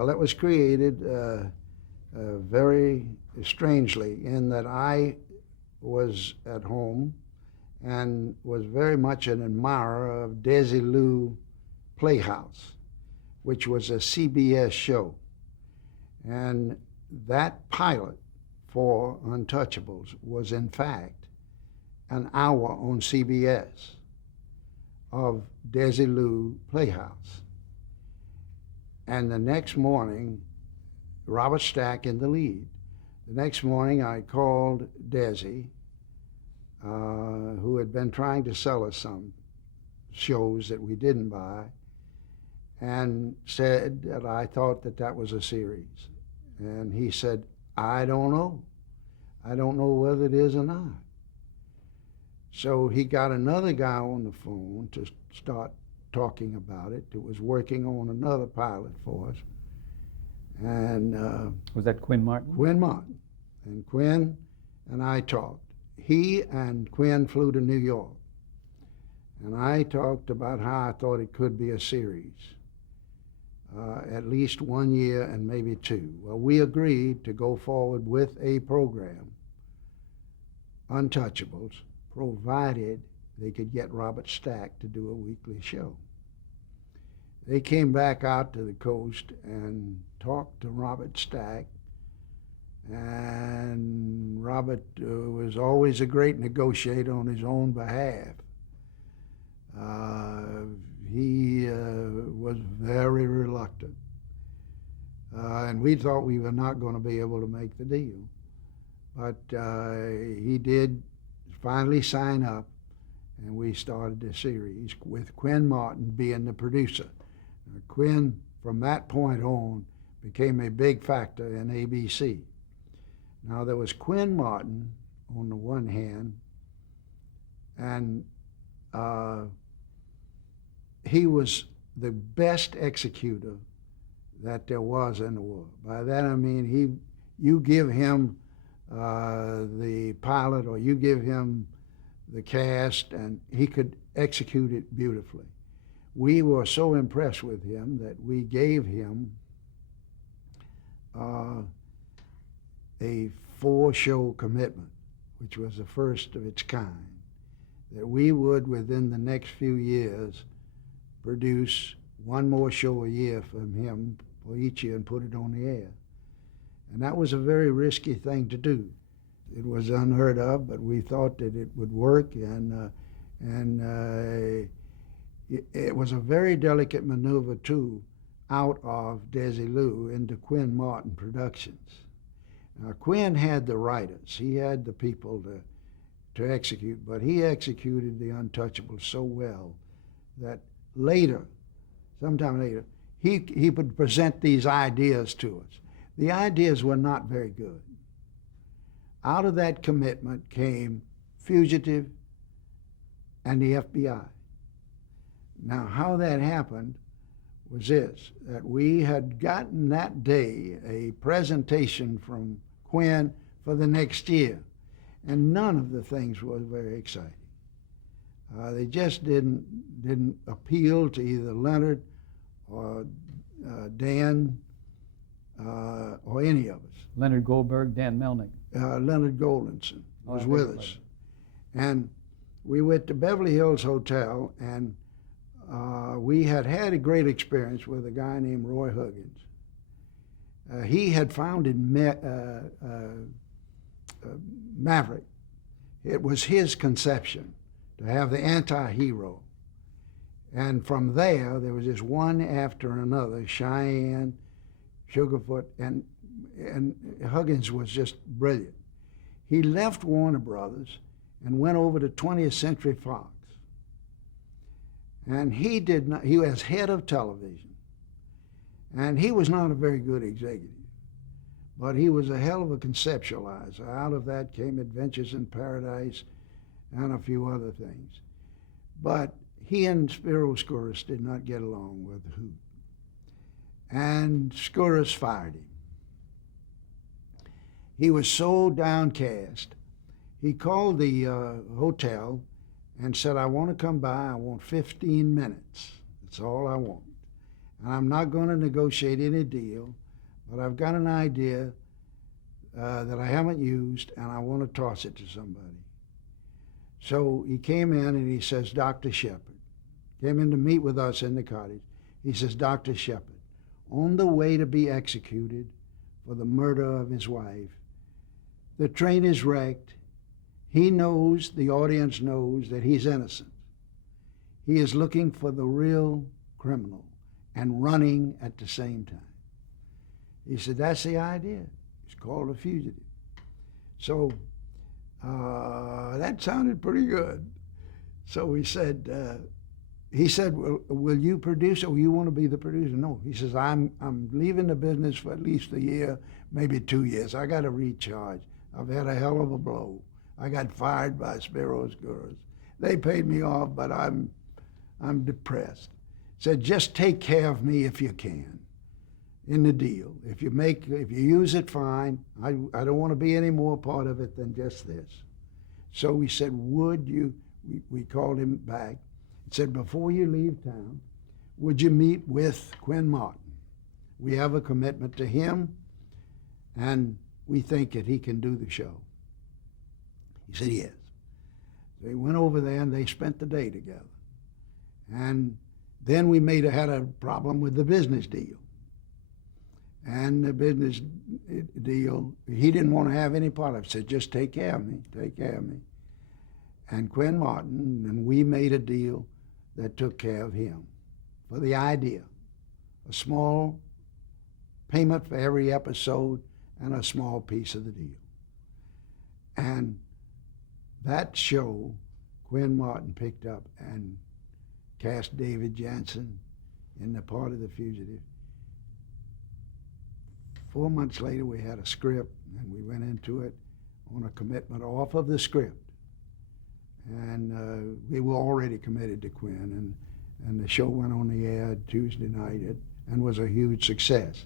Well, it was created very strangely in that I was at home and was very much an admirer of Desilu Playhouse, which was a CBS show. And that pilot for Untouchables was, in fact, an hour on CBS of Desilu Playhouse. And the next morning, Robert Stack in the lead. The next morning, I called Desi, who had been trying to sell us some shows that we didn't buy, and said that I thought that that was a series. And he said, I don't know. I don't know whether it is or not. So he got another guy on the phone to start talking about it, that was working on another pilot for us. And was that Quinn Martin? Quinn Martin. And Quinn and I talked. He and Quinn flew to New York. And I talked about how I thought it could be a series, at least 1 year and maybe 2. Well, we agreed to go forward with a program, Untouchables, provided they could get Robert Stack to do a weekly show. They came back out to the coast and talked to Robert Stack, and Robert was always a great negotiator on his own behalf. He was very reluctant, and we thought we were not going to be able to make the deal. But he did finally sign up, and we started the series with Quinn Martin being the producer. Quinn, from that point on, became a big factor in ABC. Now, there was Quinn Martin on the one hand, and he was the best executor that there was in the world. By that I mean you give him the pilot or you give him the cast and he could execute it beautifully. We were so impressed with him that we gave him a 4-show commitment, which was the first of its kind, that we would, within the next few years, produce 1 more show a year from him for each year and put it on the air. And that was a very risky thing to do. It was unheard of, but we thought that it would work, and it was a very delicate maneuver, too, out of Desilu into Quinn Martin Productions. Now, Quinn had the writers. He had the people to execute, but he executed The Untouchables so well that later, sometime later, he would present these ideas to us. The ideas were not very good. Out of that commitment came Fugitive and the FBI. Now, how that happened was this, that we had gotten that day a presentation from Quinn for the next year, and none of the things were very exciting. They just didn't appeal to either Leonard or Dan or any of us. Leonard Goldberg, Dan Melnick. Leonard Goldenson was with us. And we went to Beverly Hills Hotel, and we had a great experience with a guy named Roy Huggins. He had founded Maverick. It was his conception to have the anti-hero. And from there was just one after another, Cheyenne, Sugarfoot, and Huggins was just brilliant. He left Warner Brothers and went over to 20th Century Fox. And he was head of television. And he was not a very good executive, but he was a hell of a conceptualizer. Out of that came Adventures in Paradise and a few other things. But he and Spiro Skouras did not get along with Hoot. And Skouras fired him. He was so downcast, he called the hotel and said, I want to come by, I want 15 minutes. That's all I want. and I'm not going to negotiate any deal, but I've got an idea that I haven't used, and I want to toss it to somebody. So he came in and he says, Dr. Shepard, came in to meet with us in the cottage. He says, Dr. Shepard, on the way to be executed for the murder of his wife, the train is wrecked. He knows, the audience knows, that he's innocent. He is looking for the real criminal and running at the same time. He said, that's the idea. It's called A Fugitive. So that sounded pretty good. So he said, well, will you produce it, or you want to be the producer? No. He says, I'm leaving the business for at least a year, maybe 2 years. I got to recharge. I've had a hell of a blow. I got fired by Spiro's Gurus. They paid me off, but I'm depressed. Said, just take care of me if you can in the deal. If you use it, fine. I don't want to be any more part of it than just this. So we said, would you, we called him back, and said, before you leave town, would you meet with Quinn Martin? We have a commitment to him, and we think that he can do the show. He said, yes. So he went over there, and they spent the day together. And then we had a problem with the business deal. And the business deal, he didn't want to have any part of it. He said, just take care of me, take care of me. And Quinn Martin and we made a deal that took care of him for the idea. A small payment for every episode and a small piece of the deal. And that show, Quinn Martin picked up and cast David Jansen in the part of The Fugitive. 4 months later, we had a script, and we went into it on a commitment off of the script. And we were already committed to Quinn, and the show went on the air Tuesday night and was a huge success.